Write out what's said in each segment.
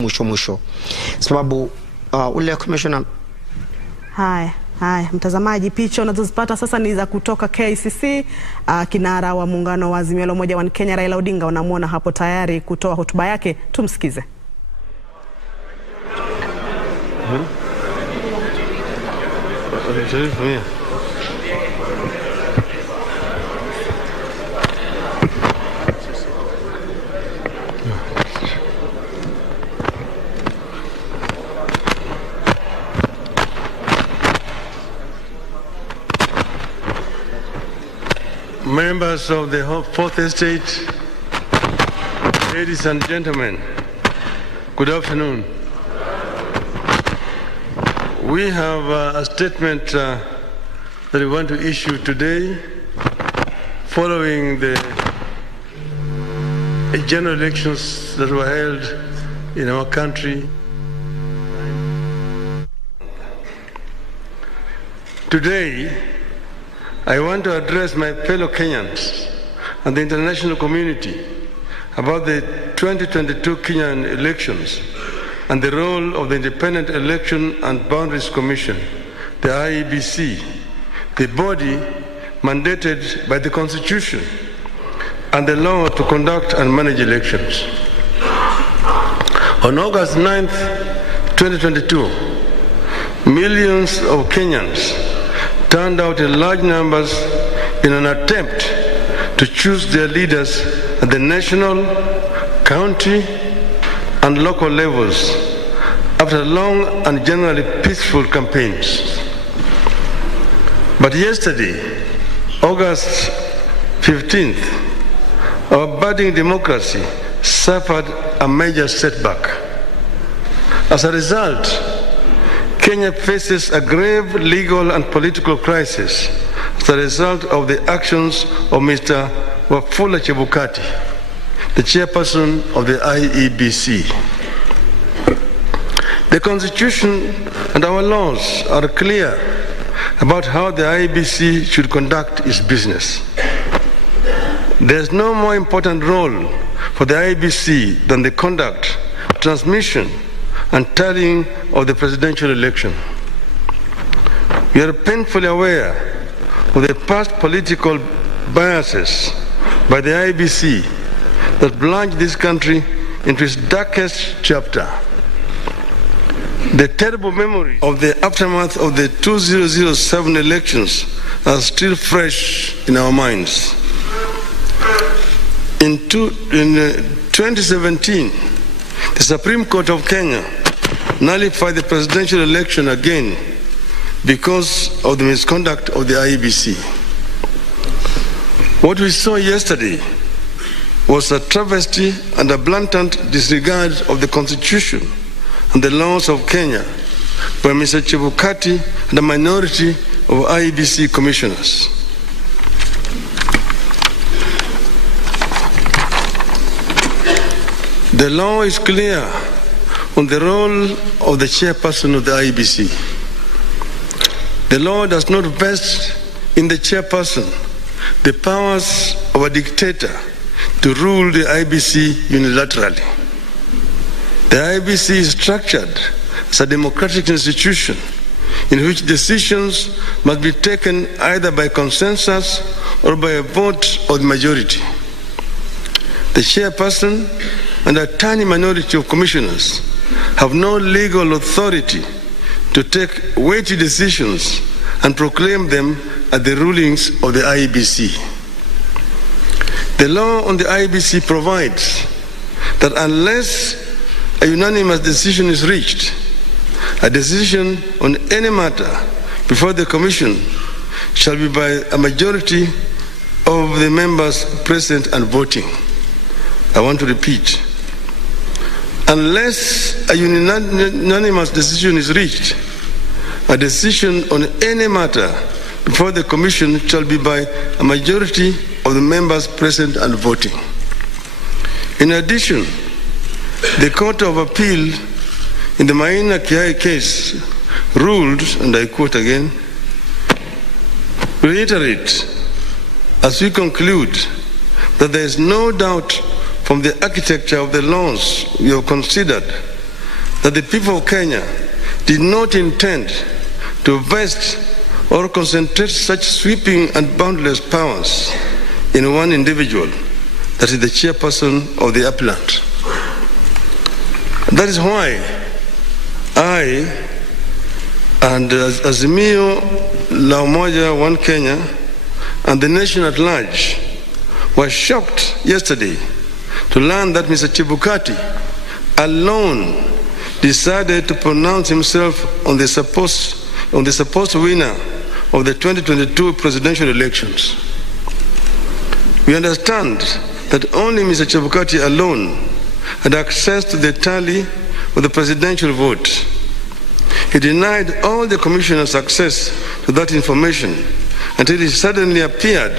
mwisho sababu ule commissioner. Haya mtazamaji, picha unazozipata sasa ni za kutoka KCC. Kinara wa muungano wa Azimio la Umoja wa Kenya Raila Odinga unamuona hapo tayari kutoa hotuba yake, tumsikize. Members of the Fourth Estate, ladies and gentlemen, good afternoon. We have a statement that we want to issue today following the general elections that were held in our country. Today, I want to address my fellow Kenyans and the international community about the 2022 Kenyan elections and the role of the Independent Election and Boundaries Commission, the IEBC, the body mandated by the Constitution and the law to conduct and manage elections. On August 9th, 2022, millions of Kenyans turned out in large numbers in an attempt to choose their leaders at the national, county, and local levels after long and generally peaceful campaigns. But yesterday, August 15th, our budding democracy suffered a major setback. As a result, Kenya faces a grave legal and political crisis as a result of the actions of Mr. Wafula Chebukati, the chairperson of the IEBC. The Constitution and our laws are clear about how the IEBC should conduct its business. There is no more important role for the IEBC than the conduct, transmission, and tallying of the presidential election. We are painfully aware of the past political biases by the IEBC that plunged this country into its darkest chapter. The terrible memory of the aftermath of the 2007 elections are still fresh in our minds. In 2017, the Supreme Court of Kenya nullified the presidential election again because of the misconduct of the IEBC. What we saw yesterday was a travesty and a blatant disregard of the Constitution and the laws of Kenya by Mr. Chebukati and a minority of IEBC commissioners. The law is clear on the role of the chairperson of the IEBC. The law does not vest in the chairperson the powers of a dictator to rule the IEBC unilaterally. The IEBC is structured as a democratic institution in which decisions must be taken either by consensus or by a vote of the majority. The chairperson and a tiny minority of commissioners have no legal authority to take weighty decisions and proclaim them as the rulings of the IEBC. The law on the IEBC provides that unless a unanimous decision is reached, a decision on any matter before the Commission shall be by a majority of the members present and voting. I want to repeat. Unless a unanimous decision is reached, a decision on any matter before the Commission shall be by a majority of the members present and voting. In addition, the Court of Appeal in the Maina Kiai case ruled, and I quote again, reiterate, as we conclude, that there is no doubt from the architecture of the laws we have considered that the people of Kenya did not intend to vest or concentrate such sweeping and boundless powers in one individual, that is the chairperson of the appellant. That is why I and Azimio la Umoja One Kenya and the nation at large were shocked yesterday to learn that Mr. Chebukati alone decided to pronounce himself on the supposed winner of the 2022 presidential elections. We understand that only Mr. Chebukati alone had access to the tally of the presidential vote. He denied all the commissioners access to that information until he suddenly appeared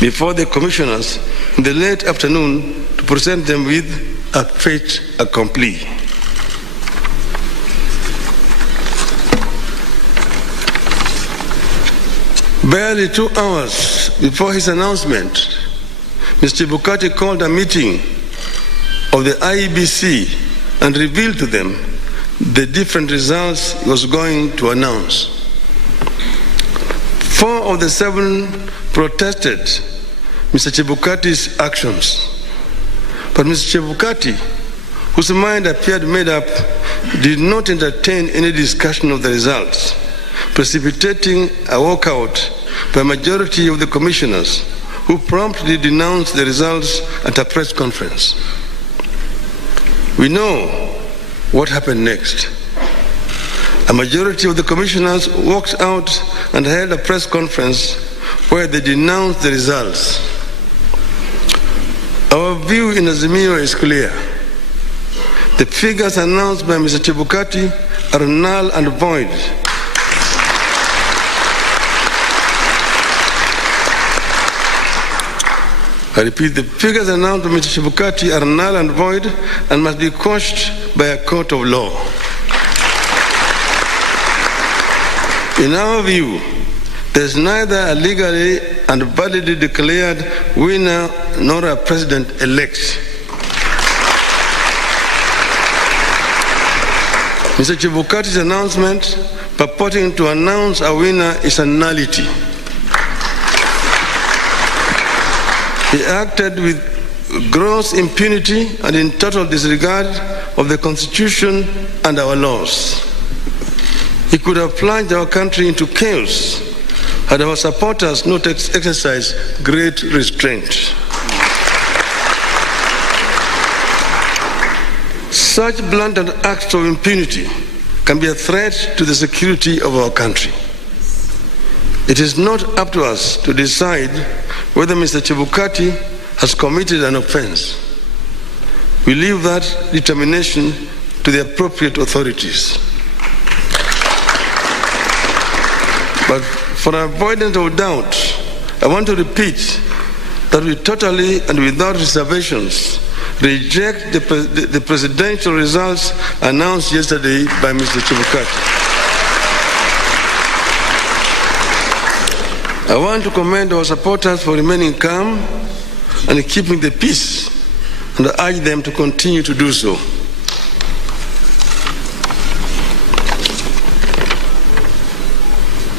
before the commissioners in the late afternoon to present them with a fait accompli. Barely 2 hours before his announcement, Mr. Chebukati called a meeting of the IEBC and revealed to them the different results he was going to announce. 4 of the 7 protested Mr. Chebukati's actions. But Mr. Chebukati, whose mind appeared made up, did not entertain any discussion of the results, precipitating a walkout by a majority of the commissioners, who promptly denounced the results at a press conference. We know what happened next. A majority of the commissioners walked out and held a press conference where they denounced the results. Our view in Azimio is clear. The figures announced by Mr. Chebukati are null and void. I repeat, the figures announced by Mr. Chebukati are null and void and must be quashed by a court of law. In our view, there is neither a legally and validly declared winner nor a president-elect. Mr. Chebukati's announcement purporting to announce a winner is a nullity. He acted with gross impunity and in total disregard of the Constitution and our laws. He could have plunged our country into chaos had our supporters not exercised great restraint. Such blatant acts of impunity can be a threat to the security of our country. It is not up to us to decide whether Mr. Chebukati has committed an offense. We leave that determination to the appropriate authorities. But for avoidance of doubt, I want to repeat that we totally and without reservations reject the presidential results announced yesterday by Mr. Chebukati. I want to commend our supporters for remaining calm and keeping the peace, and I urge them to continue to do so.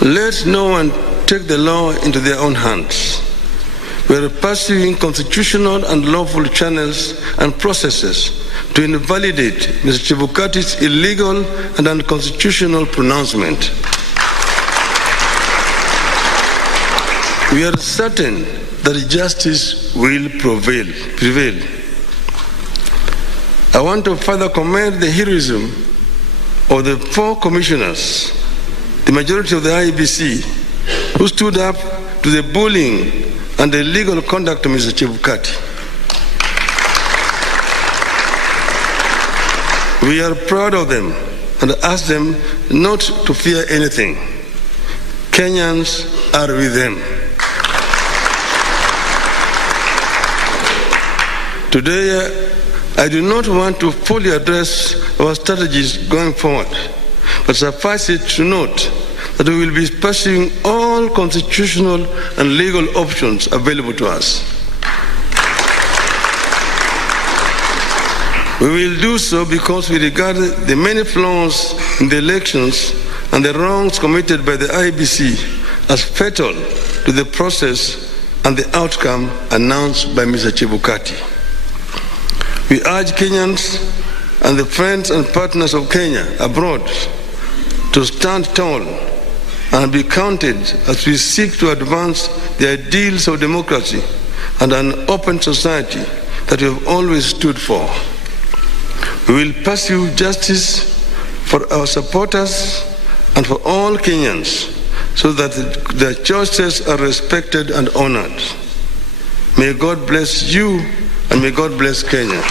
Let no one take the law into their own hands. We are pursuing constitutional and lawful channels and processes to invalidate Mr. Chebukati's illegal and unconstitutional pronouncement. We are certain that justice will prevail. I want to further commend the heroism of the 4 commissioners, the majority of the IEBC, who stood up to the bullying and the illegal conduct of Mr. Chebukati. We are proud of them and ask them not to fear anything. Kenyans are with them. Today, I do not want to fully address our strategies going forward, but suffice it to note that we will be pursuing all constitutional and legal options available to us. We will do so because we regard the many flaws in the elections and the wrongs committed by the IEBC as fatal to the process and the outcome announced by Mr. Chebukati. We urge Kenyans and the friends and partners of Kenya abroad to stand tall and be counted as we seek to advance the ideals of democracy and an open society that we have always stood for. We will pursue justice for our supporters and for all Kenyans so that their choices are respected and honored. May God bless you and may God bless Kenya.